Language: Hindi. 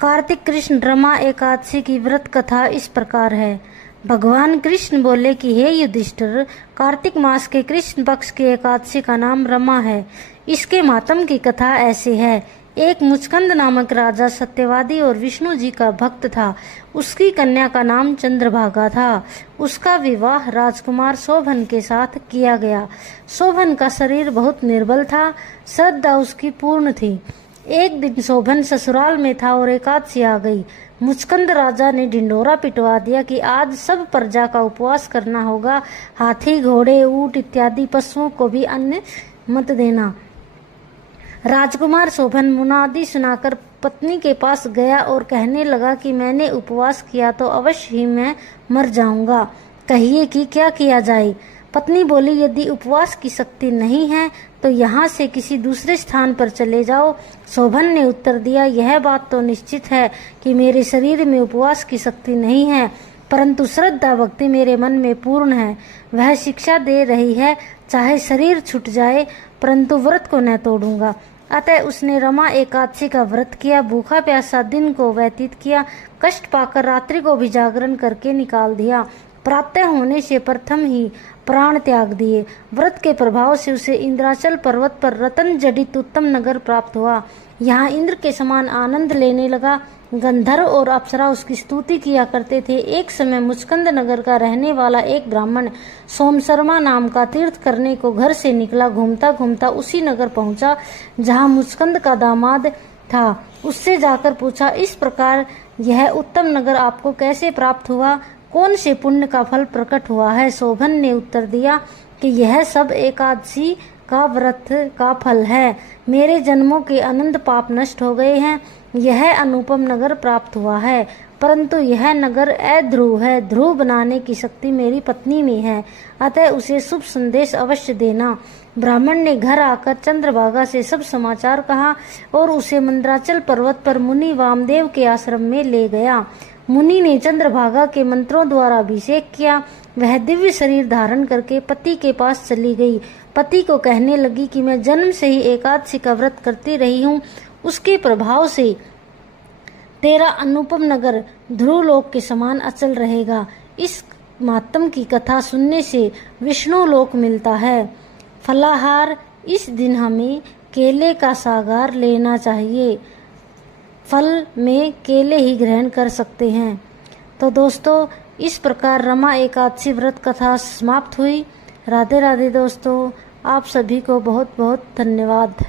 कार्तिक कृष्ण रमा एकादशी की व्रत कथा इस प्रकार है। भगवान कृष्ण बोले कि हे युधिष्ठिर, कार्तिक मास के कृष्ण पक्ष की एकादशी का नाम रमा है। इसके मातम की कथा ऐसे है। एक मुचकंद नामक राजा सत्यवादी और विष्णु जी का भक्त था। उसकी कन्या का नाम चंद्रभागा था। उसका विवाह राजकुमार शोभन के साथ किया गया। शोभन का शरीर बहुत निर्बल था, श्रद्धा उसकी पूर्ण थी। एक दिन शोभन ससुराल में था और एकादशी आ गई। मुचकंद राजा ने ढिंडोरा पिटवा दिया कि आज सब प्रजा का उपवास करना होगा। हाथी, घोड़े, ऊंट इत्यादि पशुओं को भी अन्न मत देना। राजकुमार शोभन मुनादी सुनाकर पत्नी के पास गया और कहने लगा कि मैंने उपवास किया तो अवश्य ही मैं मर जाऊंगा। कहिए कि क्या किया जाए। पत्नी बोली, यदि उपवास की शक्ति नहीं है तो यहाँ से किसी दूसरे स्थान पर चले जाओ। शोभन ने उत्तर दिया, यह बात तो निश्चित है कि मेरे शरीर में उपवास की शक्ति नहीं है, परंतु श्रद्धा भक्ति मेरे मन में पूर्ण है। वह शिक्षा दे रही है, चाहे शरीर छूट जाए परंतु व्रत को न तोड़ूंगा। अतः उसने रमा एकादशी का व्रत किया। भूखा प्यासा दिन को व्यतीत किया। कष्ट पाकर रात्रि को भी जागरण करके निकाल दिया। प्रातः होने से प्रथम ही प्राण त्याग दिए। व्रत के प्रभाव से उसे इंद्राचल पर्वत पर रतन जडित उत्तम नगर प्राप्त हुआ। यहाँ इंद्र के समान आनंद लेने लगा। गंधर्व और अप्सरा उसकी स्तुति किया करते थे। एक समय मुचकंद नगर का रहने वाला एक ब्राह्मण सोमशर्मा नाम का तीर्थ करने को घर से निकला। घूमता घूमता उसी नगर पहुंचा जहाँ मुचकंद का दामाद था। उससे जाकर पूछा, इस प्रकार यह उत्तम नगर आपको कैसे प्राप्त हुआ? कौन से पुण्य का फल प्रकट हुआ है? शोभन ने उत्तर दिया कि यह सब एकादशी का व्रत का फल है। मेरे जन्मों के अनंत पाप नष्ट हो गए हैं। यह अनुपम नगर प्राप्त हुआ है, परंतु यह नगर अध्रुव है। ध्रुव बनाने की शक्ति मेरी पत्नी में है, अतः उसे शुभ संदेश अवश्य देना। ब्राह्मण ने घर आकर चंद्रभागा से सब समाचार कहा और उसे मंद्राचल पर्वत पर मुनि वामदेव के आश्रम में ले गया। मुनि ने चंद्रभागा के मंत्रों द्वारा अभिषेक किया। वह दिव्य शरीर धारण करके पति के पास चली गई। पति को कहने लगी कि मैं जन्म से ही एकादशी का व्रत करती रही हूँ। उसके प्रभाव से तेरा अनुपम नगर ध्रुव लोक के समान अचल रहेगा। इस मातम की कथा सुनने से विष्णु लोक मिलता है। फलाहार, इस दिन हमें केले का सागार लेना चाहिए। फल में केले ही ग्रहण कर सकते हैं। तो दोस्तों, इस प्रकार रमा एकादशी व्रत कथा समाप्त हुई। राधे राधे दोस्तों, आप सभी को बहुत बहुत धन्यवाद।